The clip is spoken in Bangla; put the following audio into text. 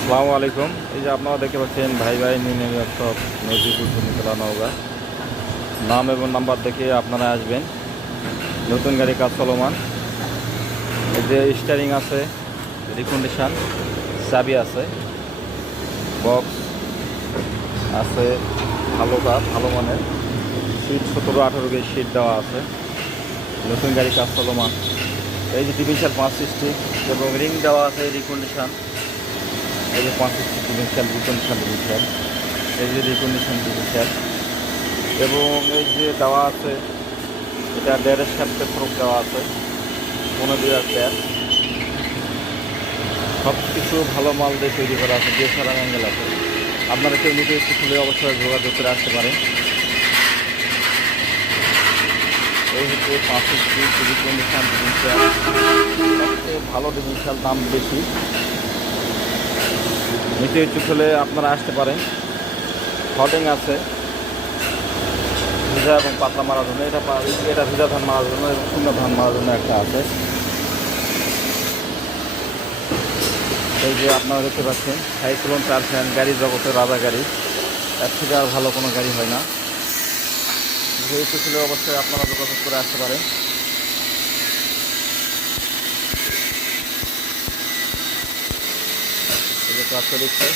আসসালামু আলাইকুম। এই যে আপনারা দেখতে পাচ্ছেন ভাই ভাই নিউ সব নজিপুর শকুন্তলা নওগাঁ। নাম এবং নাম্বার দেখে আপনারা আসবেন। নতুন গাড়ি কাজ চলমান। এই যে স্টিয়ারিং আছে, রিকন্ডিশন, চাবি আছে, বক্স আছে, ভালো মানের সিট 17-18 গেজ সিট দেওয়া আছে। নতুন গাড়ি কাজ চলমান। এই যে ডিভিশন 5 এবং রিং দেওয়া আছে, রিকন্ডিশন। এই যে 5 ডিভিশন, এই যে রিকন্ডিশন ডিভিশন এবং এই যে দেওয়া আছে, এটা 1.5 শ্যাফটের ফ্রক দেওয়া আছে, 15 টায়ার। সব কিছু ভালো মাল দিয়ে তৈরি করা আছে, ডিএসআর অ্যাঙ্গেল আছে। আপনারা কেউ নিতে ইচ্ছে খুলে অবশ্যই যোগাযোগ করে আসতে পারেন। এই হচ্ছে 5 রিকন্ডিশন ডিভিশন, সবচেয়ে ভালো ডিভিশন, দাম বেশি। নিতে ইচ্ছুক হলে আপনারা আসতে পারেন। হর্ডিং আছে ভিজা এবং পাতলা মারার জন্য, এটা ভিজা ধান মারার জন্য এবং শূন্য ধান মারার জন্য একটা আছে। এই যে আপনারা দেখতে পাচ্ছেন সাইক্লোন 4 ফ্যান, গাড়ি জগতের রাজা গাড়ি। এর থেকে আর ভালো কোনো গাড়ি হয় না। যেহেতু ছিল অবশ্যই আপনারা যোগাযোগ করে আসতে পারেন। এই যে ক্লাস দিচ্ছে।